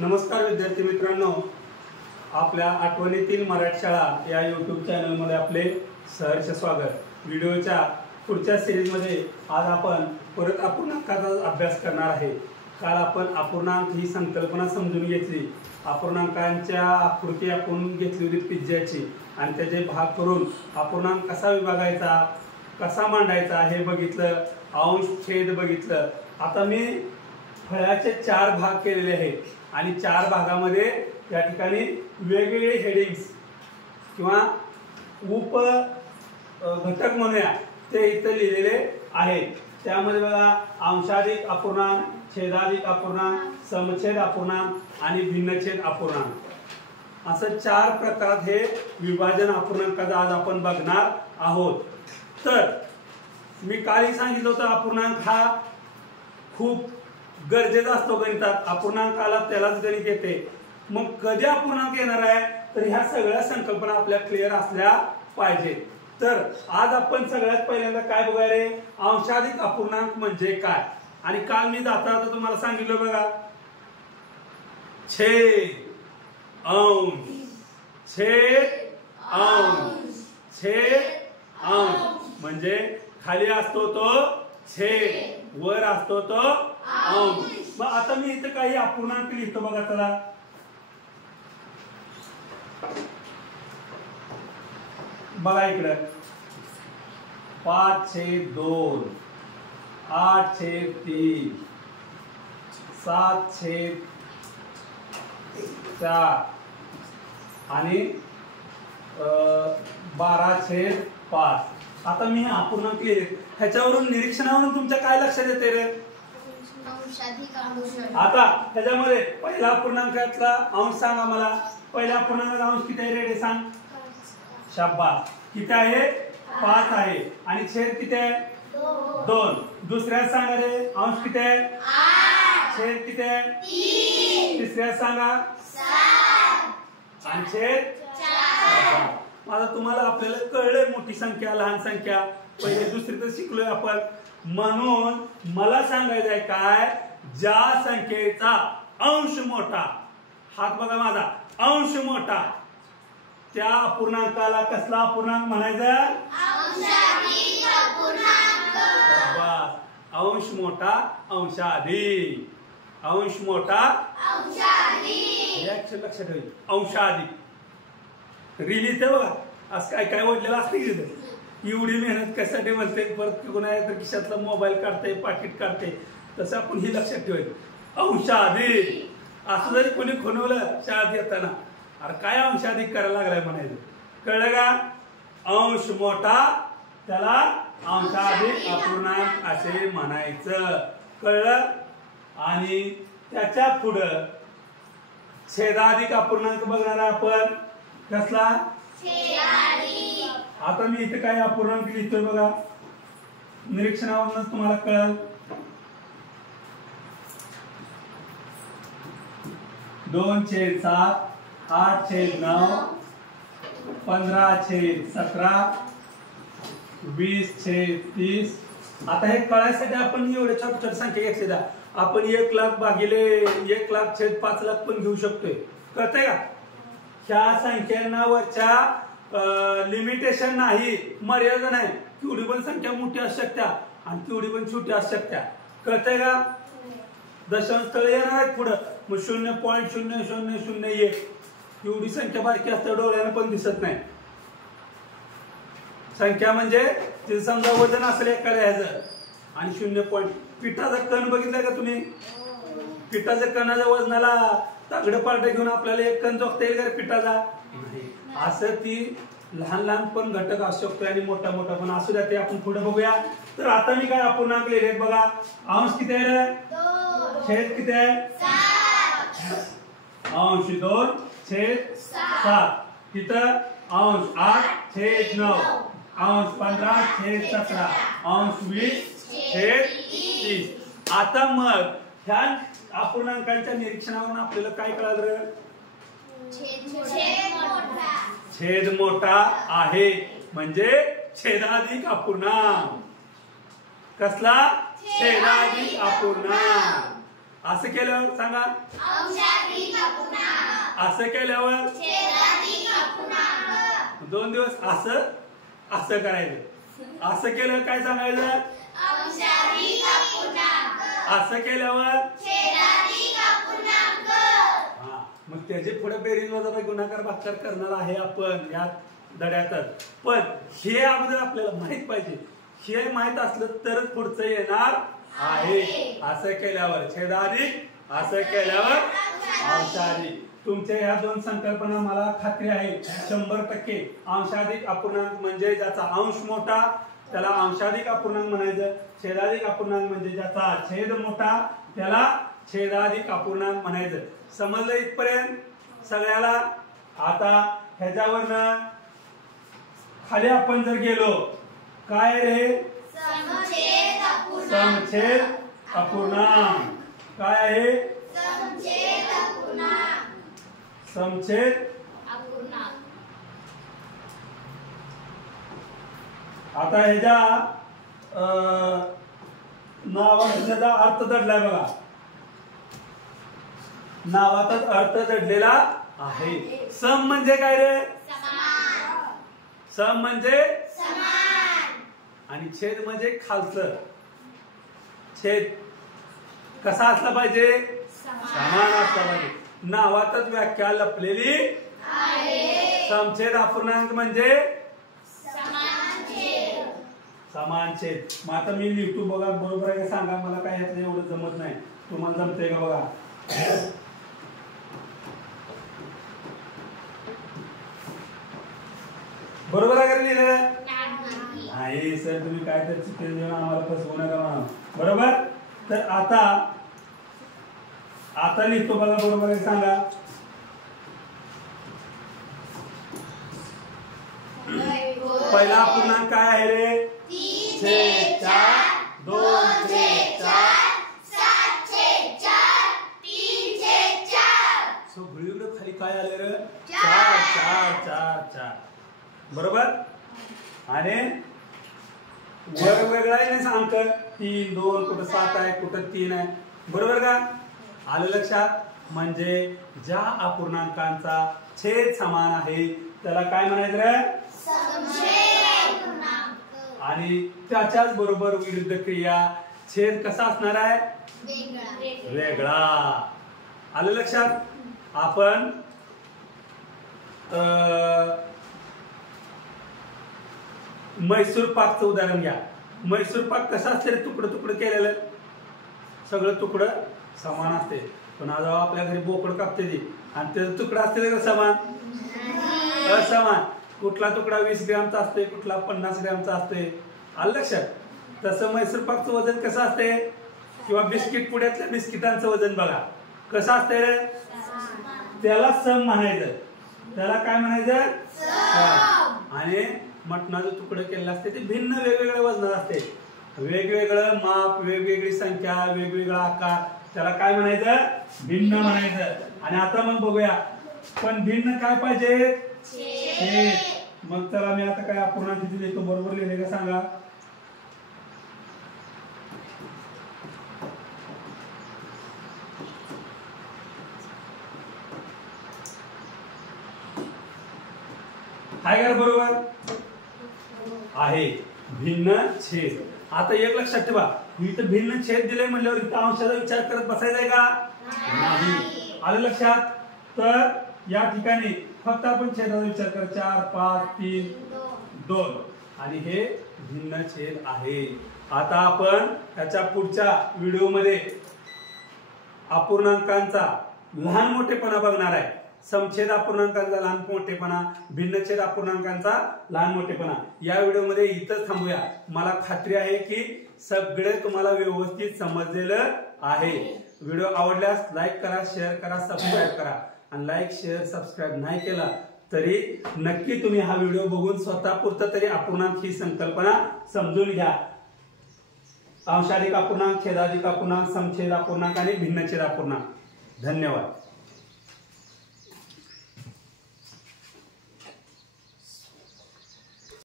नमस्कार विद्यार्थी मित्रांनो, आपल्या आठवणीतील मराठी शाळा या यूट्यूब चॅनलमध्ये आपले सहर्ष स्वागत। व्हिडिओच्या पुढच्या सिरीजमध्ये आज आपण परत अपूर्णांकाचा अभ्यास करणार आहे। काल आपण अपूर्णांक ही संकल्पना समजून घेतली, अपूर्णांकांच्या आकृती आपण घेतली होती पिझ्झाची आणि त्याचे भाग करून अपूर्णांक कसा विभागायचा, कसा मांडायचा हे बघितलं, अंश छेद बघितलं। आता मी फळ्याचे 4 भाग केलेले आहेत आणि 4 भागामध्ये या ठिकाणी वेगवेगळे हेडिंग्स किंवा उप घटक म्हणूया ते इथे लिहिलेले आहेत। त्यामध्ये बघा अंशाधिक अपूर्णांक, छेदाधिक अपूर्णांक, समछेद अपूर्णांक आणि भिन्नछेद अपूर्णांक असं 4 प्रकारात हे विभाजन अपूर्णांकाचा आज आपण बघणार आहोत। तर मी कालही सांगितलं होतं अपूर्णांक हा खूप गरजेचा असतो गणितात। अपूर्णांकाला त्यालाच गणित येते। मग कधी अपूर्णांक येणार आहे तर ह्या सगळ्या संकल्पना आपल्या क्लिअर असल्या पाहिजेत। तर आज आपण सगळ्यात पहिल्यांदा काय बघूया रे, अंशाधिक अपूर्णांक म्हणजे काय। आणि काल मी जाता तुम्हाला सांगितलं बघा, छेद अंश, छेद अंश, छेद अंश म्हणजे खाली असतो तो छेद, वर असतो तो अंश। मग आता मी इथे काही अपूर्णांक लिहितो बघा, चला बघा इकडे 5/2, 8/3, 7/4 आणि 12/5। आता मी अपूर्णांक लिहिले, ह्याच्यावरून निरीक्षणावरून तुमच्या काय लक्षात येते रे? आता ह्याच्यामध्ये पहिला अपूर्णांकातला अंश सांगा मला। पहिल्या अपूर्णांकाचा अंश किती आहे रे, सांग। शाबास, किती आहे? 5 आहे। आणि छेद किती आहे? 2। दुसऱ्या सांगा रे, अंश किती आहे? 8। छेद किती आहे? 3। तिसऱ्या सांगा 7 आणि छेद 4। माझा तुम्हाला आपल्याला कळलंय मोठी संख्या लहान संख्या, पहिले दुसरी तर शिकलोय आपण। म्हणून मला सांगायचं आहे काय, ज्या संख्येचा अंश मोठा, हात बघा माझा, अंश मोठा, त्या अपूर्णांकाला कसला अपूर्णांक म्हणायचा? अंशाधिक अपूर्णांक। अंश मोठा अंशाधिक, अंश मोठा अंशाधिक, एक लक्षात ठेवा, अंशाधिक रिलीज आहे बघा। असं काय काय ओढलेलं असते की एवढी मेहनत कशासाठी म्हणते, परत कोणा तर खिशातला मोबाईल काढते, पाकिट काढते, तसं आपण ही लक्षात ठेवायचं अंशाधिक। असं जरी कोणी खुणवलं शाळेत येताना, अरे काय अंशाधिक करायला लागलाय म्हणायचं, कळलं का? अंश मोठा त्याला अंशाधिक अपूर्णांक असे म्हणायचं, कळलं? आणि त्याच्या पुढं छेदाधिक अपूर्णांक बघणार आपण, कसला? आता मी इथे काय अपूर्णांक लिहितोय बघा, निरीक्षणावरूनच तुम्हाला कळेल। 2/7, 8/9, 15/17, 20/30। आता हे कळायसाठी आपण एवढे छोट्या छोट्या संख्या घेतल्या, आपण 1 लाख भागिले 1 लाख छेद 5 लाख पण घेऊ शकतोय, कळतंय का? ह्या संख्यांना वरच्या लिमिटेशन नाही, मर्यादा नाही, केवढी पण संख्या मोठी असू शकत्या आणि केवढी पण छोटी असू शकत्या, कळतंय का? दशांश स्थळे येणार आहेत पुढं, मग 0.0001 एवढी संख्या बारकी असते, डोळ्यानं पण दिसत नाही संख्या, म्हणजे तिचं समजा वजन असेल एखाद्या ह्याचं आणि 0. पिठाचा कण बघितलाय का तुम्ही? पिठाच्या कणाच्या वजनाला तगडं पालट घेऊन आपल्याला 1 कण जोखता येईल का पिठाचा? असं ती लहान लहान पण घटक असू शकतो आणि मोठा मोठा पण असू द्या, ते आपण पुढे बघूया। तर आता मी काय अपूर्णांक लिहिले बघा, अंश किती आहे रे? 2। छेद किती आहे? 7। अंश 2/7, तिथं अंश 8/9, अंश 15/17, अंश 20/30। आता मग ह्या अपूर्णांकांच्या निरीक्षणावरून आपल्याला काय कळालं रे? छेद मोठा आहे म्हणजे छेदाधिक अपूर्णांक। कसला? छेदाधिक अपूर्णांक। असं केल्यावर सांगा अंशाधिक अपूर्णांक. असं केल्यावर छेदाधिक अपूर्णांक. 2 दिवस असं करायचं. असं केलं काय सांगायचं अंशाधिक अपूर्णांक. असं केल्यावर छेदाधिक अपूर्णांक. हा मग त्याचे पुढे बेरीज वजाबाकी गुणाकार भागाकार करणार आहे आपण या धड्यातच. पण हे अगोदर आपल्याला माहित पाहिजे. हे माहित असलं तरच पुढचं येणार आहे. असं केल्यावर छेदाधिक असं केल्यावर अंशाधिक. तुमच्या ह्या 2 संकल्पना मला खात्री आहे 100% अंशाधिक अपूर्णांक म्हणजे ज्याचा अंश मोठा त्याला अंशाधिक अपूर्णांक म्हणायचं. छेदाधिक अपूर्णांक म्हणजे ज्याचा छेद मोठा त्याला छेदाधिक अपूर्णांक म्हणायचं. समजलं इथपर्यंत सगळ्याला. आता ह्याच्यावरनं खाली आपण जर गेलो काय रे समछेद अपूर्णांक. समछेद अपूर्णांक काय आहे समछेद अपूर्णांक. समछेद अपूर्णांक. आता ह्याच्या नावाचा अर्थ दडलाय बघा. नावाचाच अर्थ दडलेला आहे. सम म्हणजे काय रे समान. सम म्हणजे समान. आणि छेद म्हणजे खालचं. छेद कसा असला पाहिजे समान असला पाहिजे. नावातच व्याख्या लपलेली आहे. समछेद अपूर्णांक म्हणजे समान छेद. समान छेद. मग आता मी लिहितो बघा बरोबर आहे का सांगा. मला काय ह्यातलं एवढं जमत नाही. तुम्हाला जमतंय का बघा. बरोबर आहे का लिहिलं नाही सर तुम्ही काय तर चित्र देऊन आम्हाला फसवू नका म्हणा. बरोबर. तर आता लिहितो बघा बरोबर आहे सांगा. पहिला अपूर्णांक काय आहे रे 3/4 2/4 7/4 3/4. सगळीकडे खाली काय आले रे 4 4 4 4. बरोबर. आणि वेगवेगळा आहे ना अंक 3 2 कुठं 7 आहे कुठं 3 आहे. बरोबर का. आलं लक्षात. म्हणजे ज्या अपूर्णांकांचा छेद समान आहे त्याला काय म्हणायचं रे समछेद अपूर्णांक. आणि त्याच्याच बरोबर विरुद्ध क्रिया छेद कसा असणार आहे वेगळा. वेगळा. आलं लक्षात. आपण मैसूर पाकचं उदाहरण घ्या. मैसूर पाक कसा असते तुकडं तुकडं केलेलं सगळं तुकडं समान असते. पण आज आपल्या घरी बोकड कापते ती आणि त्याचा तुकडा असते का समान असमान. कुठला तुकडा 20 ग्रॅमचा असते कुठला 50 ग्रॅमचा असते. आलं लक्षात. तसं मैसूर पाकचं वजन कसं असते किंवा बिस्किट पुड्यातल्या बिस्किटांचं वजन बघा कसं असते रे त्याला सम म्हणायचं. त्याला काय म्हणायचं सम. आणि मटणाचं तुकडं केलेलं असते ते भिन्न वेगवेगळ्या वजनात असते. वेगवेगळं माप वेगवेगळी संख्या वेगवेगळा आकार त्याला काय म्हणायचं भिन्न म्हणायचं. आणि आता मग बघूया पण भिन्न काय पाहिजे छेद. मग त्याला मी आता काय अपूर्णांक किती लिहितो बरोबर लिहिले का सांगा. आहे का बरोबर आहे भिन्न छेद. आता एक लक्षात ठेवा इथं भिन्न छेद दिले म्हणल्यावर इथं अंशाचा विचार करत बसायचा आहे का नाही. आलं लक्षात. तर या ठिकाणी फक्त आपण छेदाचा विचार कर 4 5 3 2 आणि हे भिन्न छेद आहे. आता आपण त्याच्या पुढच्या व्हिडिओ मध्ये अपूर्णांकांचा लहान मोठेपणा बघणार आहे. समछेद अपूर्णांकांचा लहान मोठेपणा भिन्नछेद अपूर्णांकांचा लहान मोठेपणा. या व्हिडिओ मध्ये इथंच थांबूया. मला खात्री आहे की सगळे तुम्हाला व्यवस्थित समजलेलं आहे. व्हिडिओ आवडल्यास लाईक करा शेअर करा सबस्क्राईब करा. आणि लाईक शेअर सबस्क्राईब नाही केला तरी नक्की तुम्ही हा व्हिडिओ बघून स्वतःपुरतं तरी अपूर्णांक ही संकल्पना समजून घ्या. अंशाधिक अपूर्णांक छेदाधिक अपूर्णांक समछेद अपूर्णांक आणि भिन्नछेद अपूर्णांक. धन्यवाद.